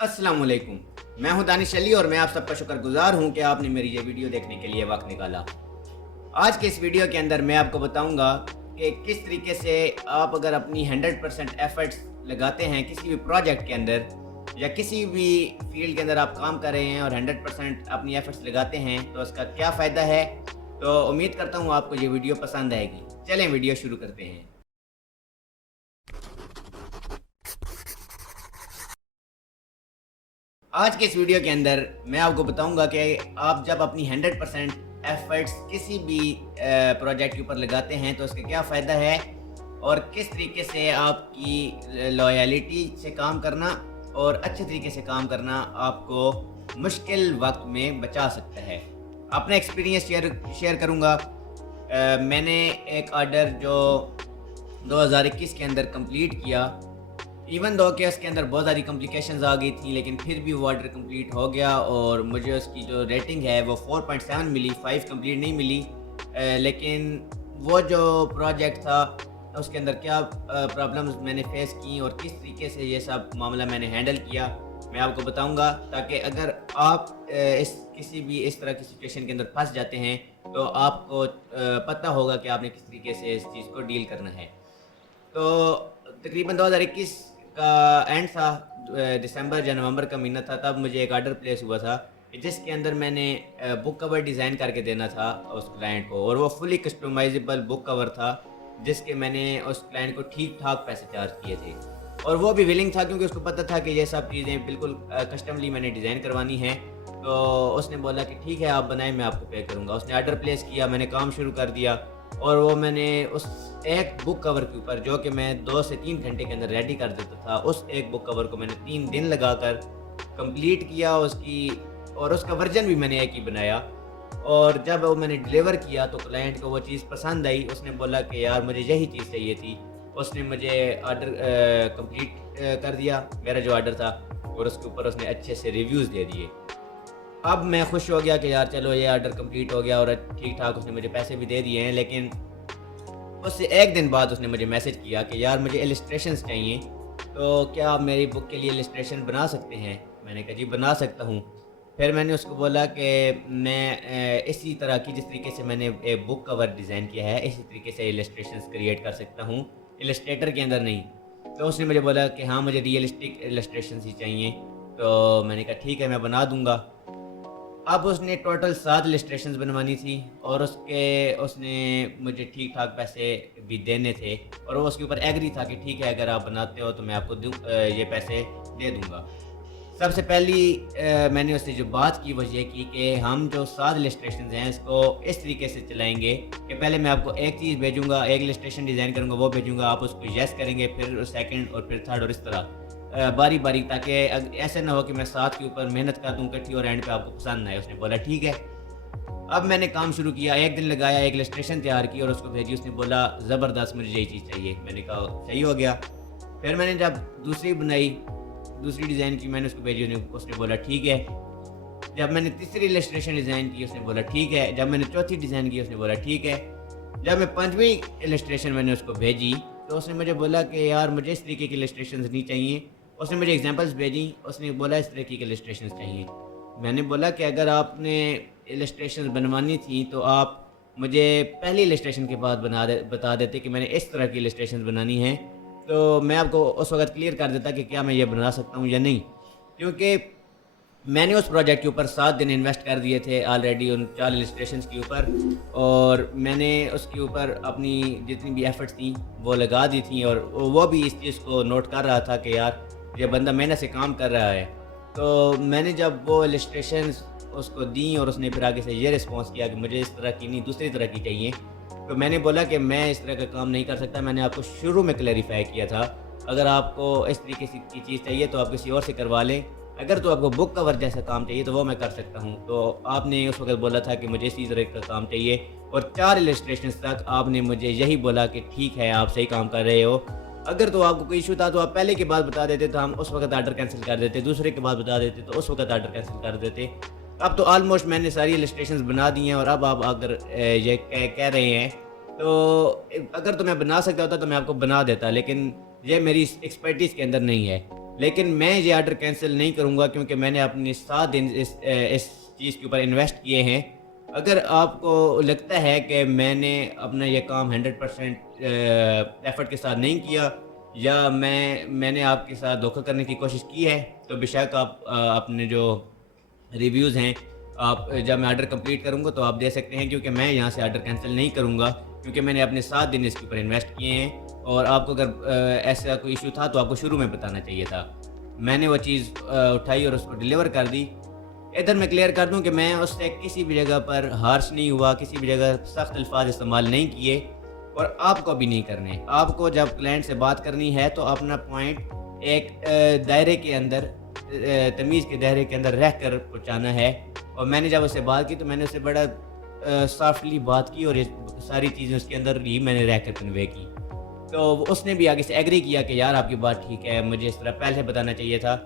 अस्सलाम वालेकुम। मैं हूं दानिश अली और मैं आप सबका शुक्रगुजार हूं कि आपने मेरी ये वीडियो देखने के लिए वक्त निकाला। आज के इस वीडियो के अंदर मैं आपको बताऊंगा कि किस तरीके से आप अगर अपनी 100% एफर्ट्स लगाते हैं किसी भी प्रोजेक्ट के अंदर या किसी भी फील्ड के अंदर आप काम कर रहे हैं और 100% अपनी एफर्ट्स लगाते हैं तो उसका क्या फ़ायदा है। तो उम्मीद करता हूँ आपको ये वीडियो पसंद आएगी। चलें वीडियो शुरू करते हैं। आज के इस वीडियो के अंदर मैं आपको बताऊंगा कि आप जब अपनी 100% एफर्ट्स किसी भी प्रोजेक्ट के ऊपर लगाते हैं तो उसका क्या फ़ायदा है और किस तरीके से आपकी लॉयल्टी से काम करना और अच्छे तरीके से काम करना आपको मुश्किल वक्त में बचा सकता है। अपना एक्सपीरियंस शेयर करूंगा। मैंने एक ऑर्डर जो 2021 के अंदर कंप्लीट किया, इवन दो कि उसके अंदर बहुत सारी कॉम्प्लिकेशंस आ गई थी, लेकिन फिर भी वो ऑर्डर कंप्लीट हो गया और मुझे उसकी जो रेटिंग है वो 4.7 मिली, 5 कंप्लीट नहीं मिली। लेकिन वो जो प्रोजेक्ट था उसके अंदर क्या प्रॉब्लम्स मैंने फेस की और किस तरीके से ये सब मामला मैंने हैंडल किया, मैं आपको बताऊंगा, ताकि अगर आप किसी भी इस तरह की सिचुएशन के अंदर फंस जाते हैं तो आपको पता होगा कि आपने किस तरीके से इस चीज़ को डील करना है। तो तकरीबन 2021 का एंड था, दिसंबर या नवंबर का महीना था, तब मुझे एक ऑर्डर प्लेस हुआ था जिसके अंदर मैंने बुक कवर डिज़ाइन करके देना था उस क्लाइंट को, और वो फुली कस्टमाइजेबल बुक कवर था जिसके मैंने उस क्लाइंट को ठीक ठाक पैसे चार्ज किए थे। और वो भी विलिंग था क्योंकि उसको पता था कि ये सब चीज़ें बिल्कुल कस्टमली मैंने डिज़ाइन करवानी है। तो उसने बोला कि ठीक है आप बनाएं, मैं आपको पे करूँगा। उसने ऑर्डर प्लेस किया, मैंने काम शुरू कर दिया और वो मैंने उस एक बुक कवर के ऊपर, जो कि मैं 2 से 3 घंटे के अंदर रेडी कर देता था, उस एक बुक कवर को मैंने 3 दिन लगाकर कंप्लीट किया उसकी, और उसका वर्जन भी मैंने एक ही बनाया। और जब वो मैंने डिलीवर किया तो क्लाइंट को वो चीज़ पसंद आई। उसने बोला कि यार मुझे यही चीज़ चाहिए थी। उसने मुझे ऑर्डर कंप्लीट कर दिया, मेरा जो ऑर्डर था, और उसके ऊपर उसने अच्छे से रिव्यूज़ दे दिए। अब मैं खुश हो गया कि यार चलो ये ऑर्डर कंप्लीट हो गया और ठीक ठाक उसने मुझे पैसे भी दे दिए हैं। लेकिन उससे एक दिन बाद उसने मुझे मैसेज किया कि यार मुझे इलस्ट्रेशंस चाहिए, तो क्या आप मेरी बुक के लिए इलस्ट्रेशन बना सकते हैं? मैंने कहा जी बना सकता हूँ। फिर मैंने उसको बोला कि मैं इसी तरह की जिस तरीके से मैंने एक बुक कवर डिज़ाइन किया है इसी तरीके से इलस्ट्रेशंस क्रिएट कर सकता हूँ, इलस्ट्रेटर के अंदर नहीं। तो उसने मुझे बोला कि हाँ मुझे रियलिस्टिक इलस्ट्रेशंस ही चाहिए। तो मैंने कहा ठीक है मैं बना दूँगा। अब उसने टोटल 7 इलस्ट्रेशंस बनवानी थी और उसने मुझे ठीक ठाक पैसे भी देने थे, और वो उसके ऊपर एग्री था कि ठीक है अगर आप बनाते हो तो मैं आपको ये पैसे दे दूँगा। सबसे पहली मैंने उससे जो बात की वो ये की कि हम जो 7 इलस्ट्रेशंस हैं इसको इस तरीके से चलाएँगे कि पहले मैं आपको एक चीज़ भेजूँगा, एक इलस्ट्रेशन डिज़ाइन करूँगा, वो भेजूँगा, आप उसको येस करेंगे, फिर सेकंड और फिर थर्ड, और इस तरह बारी-बारी, ताकि ऐसे ना हो कि मैं 7 के ऊपर मेहनत कर दूँ इकट्ठी और एंड पे आपको पसंद ना आए। उसने बोला ठीक है। अब मैंने काम शुरू किया, 1 दिन लगाया, एक इलस्ट्रेशन तैयार की और उसको भेजी। उसने बोला ज़बरदस्त मुझे यही चीज़ चाहिए। मैंने कहा सही हो गया। फिर मैंने जब दूसरी बनाई, दूसरी डिज़ाइन की, मैंने उसको भेजी, उसने बोला ठीक है। जब मैंने तीसरी इलस्ट्रेशन डिज़ाइन की उसने बोला ठीक है। जब मैंने चौथी डिज़ाइन की उसने बोला ठीक है। जब मैं 5वीं इलस्ट्रेशन मैंने उसको भेजी तो उसने मुझे बोला कि यार मुझे इस तरीके की इलस्ट्रेशंस नहीं चाहिए। उसने मुझे एग्जांपल्स भेजी, उसने बोला इस तरीके की इलस्ट्रेशंस चाहिए। मैंने बोला कि अगर आपने इलस्ट्रेशंस बनवानी थी तो आप मुझे पहली इलस्ट्रेशन के बाद बता देते कि मैंने इस तरह की इलस्ट्रेशंस बनानी है, तो मैं आपको उस वक़्त क्लियर कर देता कि क्या मैं ये बना सकता हूँ या नहीं। क्योंकि मैंने उस प्रोजेक्ट के ऊपर 7 दिन इन्वेस्ट कर दिए थे ऑलरेडी उन 4 इलस्ट्रेशंस के ऊपर, और मैंने उसके ऊपर अपनी जितनी भी एफ़र्ट्स थी वो लगा दी थी, और वो भी इस चीज़ को नोट कर रहा था कि यार ये बंदा मेहनत से काम कर रहा है। तो मैंने जब वो इलस्ट्रेशंस उसको दी और उसने फिर आगे से ये रिस्पॉन्स किया कि मुझे इस तरह की नहीं दूसरी तरह की चाहिए, तो मैंने बोला कि मैं इस तरह का काम नहीं कर सकता। मैंने आपको शुरू में क्लैरिफाई किया था, अगर आपको इस तरीके से की चीज़ चाहिए तो आप किसी और से करवा लें, अगर तो आपको बुक कवर जैसा काम चाहिए तो वो मैं कर सकता हूँ। तो आपने उस वक़्त बोला था कि मुझे इसी तरह का काम चाहिए, और 4 इलस्ट्रेशंस तक आपने मुझे यही बोला कि ठीक है आप सही काम कर रहे हो। अगर तो आपको कोई इशू था तो आप पहले की बात बता देते तो हम उस वक़्त ऑर्डर कैंसिल कर देते, दूसरे की बात बता देते तो उस वक़्त ऑर्डर कैंसिल कर देते। अब तो ऑलमोस्ट मैंने सारी इलस्ट्रेशंस बना दी हैं, और अब आप अगर ये कह रहे हैं तो अगर तो मैं बना सकता होता तो मैं आपको बना देता, लेकिन ये मेरी एक्सपर्टीज़ के अंदर नहीं है। لیکن میں یہ آرڈر کینسل نہیں کروں گا کیونکہ میں نے اپنے 7 دن اس چیز کے اوپر انویسٹ کیے ہیں۔ اگر آپ کو لگتا ہے کہ میں نے اپنا یہ کام 100% ایفرٹ کے ساتھ نہیں کیا یا میں نے آپ کے ساتھ دھوکہ کرنے کی کوشش کی ہے، تو بے شک آپ اپنے جو ریویوز ہیں، آپ جب میں آرڈر کمپلیٹ کروں گا تو آپ دے سکتے ہیں، کیونکہ میں یہاں سے آرڈر کینسل نہیں کروں گا کیونکہ میں نے اپنے 7 دن اس کے اوپر انویسٹ کیے ہیں۔ اور آپ کو اگر ایسا کوئی ایشو تھا تو آپ کو شروع میں بتانا چاہیے تھا۔ میں نے وہ چیز اٹھائی اور اس کو ڈیلیور کر دی۔ ادھر میں کلیئر کر دوں کہ میں اس سے کسی بھی جگہ پر ہارش نہیں ہوا، کسی بھی جگہ سخت الفاظ استعمال نہیں کیے، اور آپ کو بھی نہیں کرنے۔ آپ کو جب کلائنٹ سے بات کرنی ہے تو اپنا پوائنٹ ایک دائرے کے اندر، تمیز کے دائرے کے اندر رہ کر پہنچانا ہے۔ اور میں نے جب اس سے بات کی تو میں نے اس سے بڑا سافٹلی بات کی اور یہ ساری چیزیں اس کے اندر ہی میں نے رہ کر کنوے کی۔ تو اس نے بھی آگے سے ایگری کیا کہ یار آپ کی بات ٹھیک ہے، مجھے اس طرح پہلے بتانا چاہیے تھا۔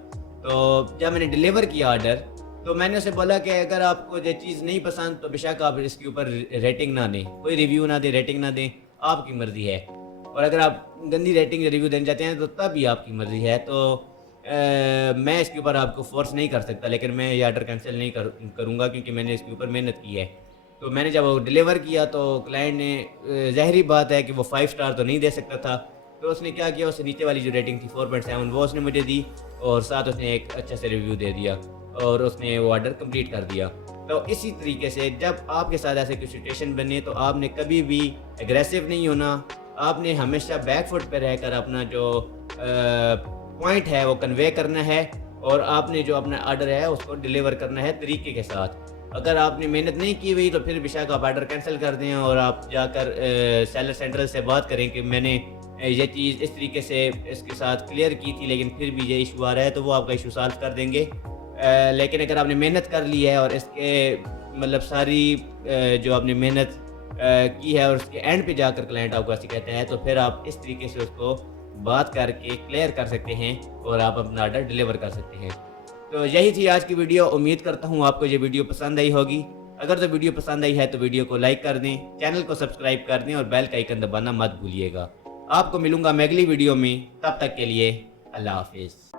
تو جب میں نے ڈیلیور کیا آرڈر تو میں نے اسے بولا کہ اگر آپ کو یہ چیز نہیں پسند تو بے شک آپ اس کے اوپر ریٹنگ نہ دیں، کوئی ریویو نہ دیں، ریٹنگ نہ دیں، آپ کی مرضی ہے۔ اور اگر آپ گندی ریٹنگ یا ریویو دینا چاہتے ہیں تو تب بھی آپ کی مرضی ہے۔ تو میں اس کے اوپر آپ کو فورس نہیں کر سکتا، لیکن میں یہ آرڈر کینسل نہیں کروں گا کیونکہ میں نے اس کے اوپر محنت کی ہے۔ تو میں نے جب وہ ڈیلیور کیا تو کلائنٹ نے، ظاہری بات ہے کہ وہ 5 اسٹار تو نہیں دے سکتا تھا، تو اس نے کیا کیا، اس سے نیچے والی جو ریٹنگ تھی 4.7 وہ اس نے مجھے دی، اور ساتھ اس نے ایک اچھا سے ریویو دے دیا اور اس نے وہ آرڈر کمپلیٹ کر دیا۔ تو اسی طریقے سے جب آپ کے ساتھ ایسے کوئی سچویشن بنے تو آپ نے کبھی بھی ایگریسو نہیں ہونا، آپ نے ہمیشہ بیک فٹ پہ رہ کر اپنا جو پوائنٹ ہے وہ کنوے کرنا ہے، اور آپ نے جو اپنا آرڈر ہے اس کو ڈیلیور کرنا ہے طریقے کے ساتھ۔ اگر آپ نے محنت نہیں کی ہوئی تو پھر بے شک آپ آرڈر کینسل کر دیں اور آپ جا کر سیلر سینٹرل سے بات کریں کہ میں نے یہ چیز اس طریقے سے اس کے ساتھ کلیئر کی تھی لیکن پھر بھی یہ ایشو آ رہا ہے، تو وہ آپ کا ایشو سالو کر دیں گے۔ لیکن اگر آپ نے محنت کر لی ہے اور اس کے مطلب ساری جو آپ نے محنت کی ہے اور اس کے اینڈ پہ جا کر کلائنٹ آپ کو ایسے کہتا ہے، تو پھر آپ اس طریقے سے اس کو بات کر کے کلیئر کر سکتے ہیں اور آپ اپنا آرڈر ڈیلیور کر سکتے ہیں۔ تو یہی تھی آج کی ویڈیو، امید کرتا ہوں آپ کو یہ ویڈیو پسند آئی ہوگی۔ اگر تو ویڈیو پسند آئی ہے تو ویڈیو کو لائک کر دیں، چینل کو سبسکرائب کر دیں اور بیل کا آئیکن دبانا مت بھولیے گا۔ آپ کو ملوں گا میں اگلی ویڈیو میں، تب تک کے لیے اللہ حافظ۔